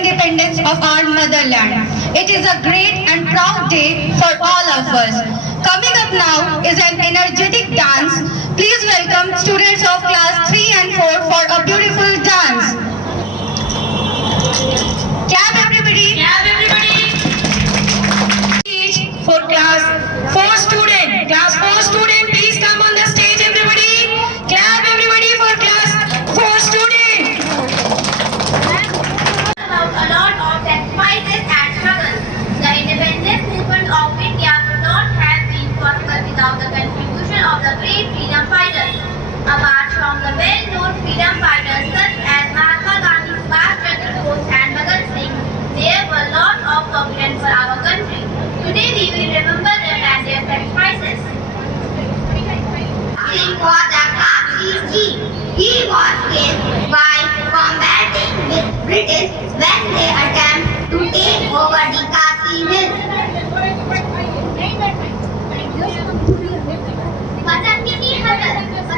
independence of our motherland. It is a great and proud day for all of us. Coming up now is an energetic dance. Please welcome students of class 3 and 4 for a beautiful dance. Clap everybody. Clap everybody. For class 4 student. Class 4 student, please come on the stage everybody. Clap everybody for class 4 student. About a lot of sacrifices and struggles. The independence movement of India would not have been possible without the contribution of the brave freedom fighters. Apart from the well-known freedom fighters such as Mahatma Gandhi, Subhash Chandra Bose and Bhagat Singh, there were lots of prominent for our country. Today we will remember them and their sacrifices. Singh was a Khasi chief. He was killed while combating with British when they attempted to take over the Khasi Hills. Patanjali Hazrat was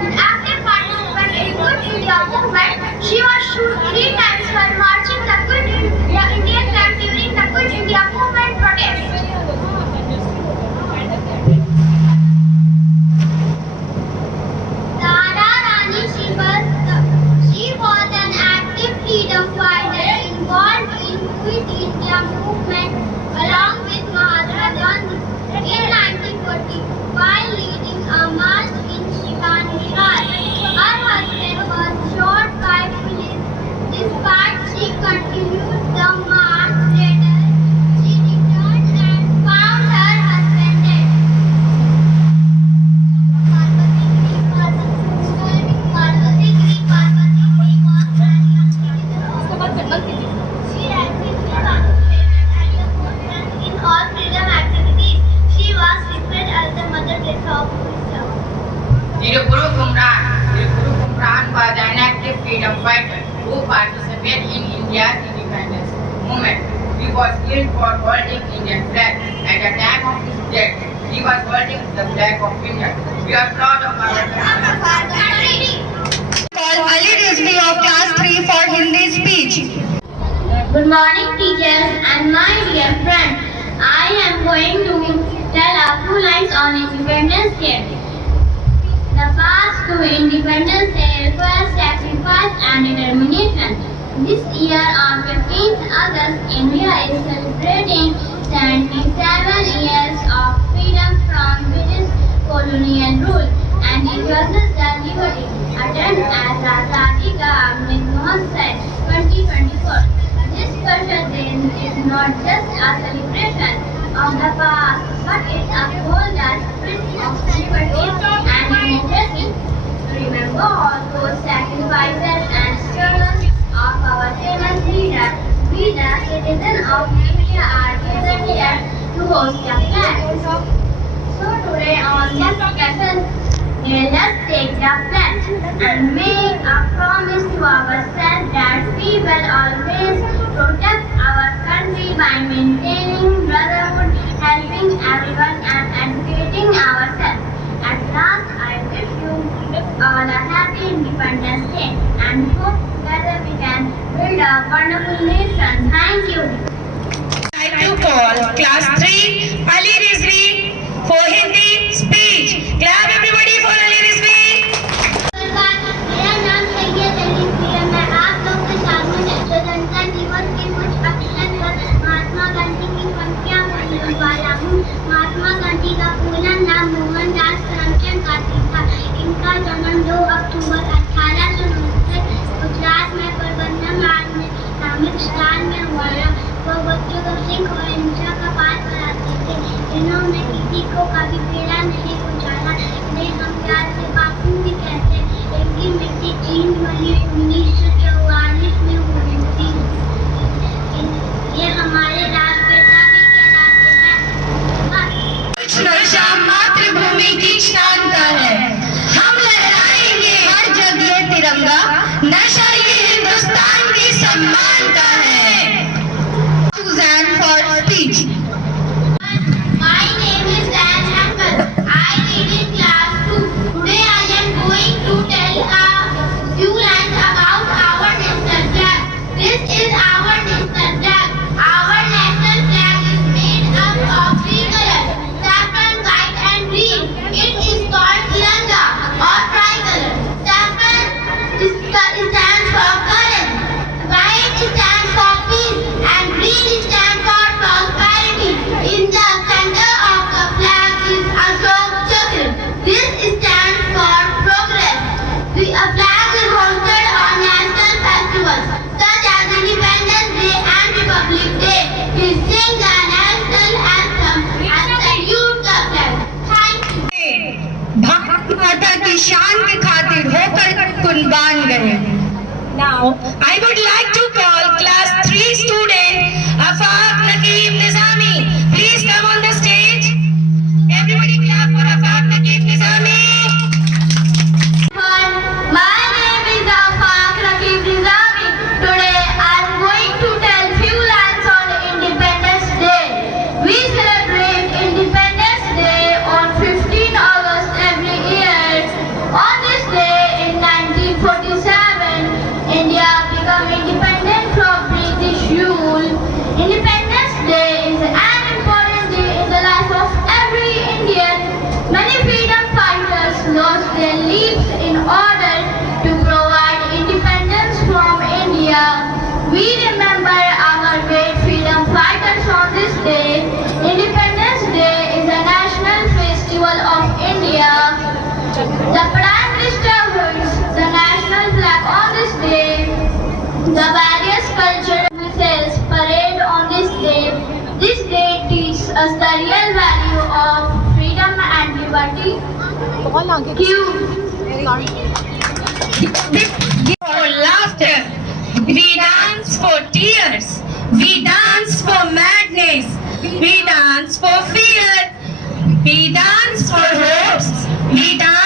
an active participant in Good India movement. She was shot 3 times while marching the Indian flag during the Good India movement protest. Tara Rani, she was an active freedom fighter involved in Quit India movement along with Mahatma Gandhi. In 1940, while leading a march in Shikan, Bihar, her husband was shot by police. Despite she continued the march later, she returned and found her husband dead. She actively participated in all freedom activities. She was referred as the Mother Teresa of Odisha. Tirupuru Kumran was an active freedom fighter who participated in India's independence movement. He was killed for holding Indian flag. At the time of his death, he was holding the flag of India. We are proud of our country. Call Ali Rizvi of class 3 for Hindi speech. Good morning, teachers and my dear friends. I am going to tell a few lines on Independence Day. The path to Independence Day requires sacrifice and determination. This year on 15th August, India is celebrating 77 years of freedom from British colonial rule and enjoys the liberty. Attend as Azadi Ka Amrit Mahotsav 2024. This special day is not just a celebration of the past, but it upholds the spirit of liberty and democracy. Remember all those sacrifices and struggles of our famous leader. We, the citizens of India, are gathered here to host the flag. So today on this special day, let's take the pledge and make a promise to ourselves that we will always protect our country by maintaining brotherhood, helping everyone and educating ourselves. At last, I wish you all a happy Independence Day and hope together we can build a wonderful nation. Thank you. I like to call class 3 Ali Rizvi for Hindi speech. Clap everybody for Ali Rizvi. मेरा नाम सैयद अली प्रिया। मैं आप लोग के सामने स्वतंत्रता दिवस के कुछ अवसर पर महात्मा गांधी की पंक्तियां बोलने वाला हूँ। महात्मा गांधी का पूरा नाम मोहनदास करमचंद गांधी था। इनका जन्म 2 अक्टूबर 1869 गुजरात में पोरबंदर में धार्मिक स्थान में हुआ था। वो बच्चों को सिख और हिंसा का पाठ कराते थे। इन्होंने किसी को कभी पीड़ा नहीं पहुँचाया। इन्हें हम प्यार से बापू भी कहते हैं। इनकी मृत्यु 3 मई 1944 में हुई थी। ये हमारे राष्ट्रपिता भी कहलाते हैं। नशा मातृभूमि की शान का है। हम लहराएंगे हर जगह तिरंगा। नशा ये हिंदुस्तान की सम्मान का है। Suzanne for speech. My name is Dan Hankal. I read in class 2. Today I am going to tell a few lines about our national flag. This is Now, I would like to call class 3 student Afaq Nakeem Nizami. Please come on the stage. Everybody clap for Afaq Nakeem Nizami. My name is Afaq Rakib Nizami. Today I am going to tell few lines on Independence Day. We celebrate Independence Day on 15 August every year. On this day in 1947, India became independent from British rule. Independence Day is an important day in the life of every Indian. Many freedom fighters lost their lives in order to provide independence from India. We remember our great freedom fighters on this day. Independence Day is a national festival of India. The Prime Minister hoists the national flag on this day. The various cultural missiles parade on this day. This day teaches us the real value of freedom and liberty. For laughter, we dance for tears, we dance for madness, we dance for fear, we dance for hopes, we dance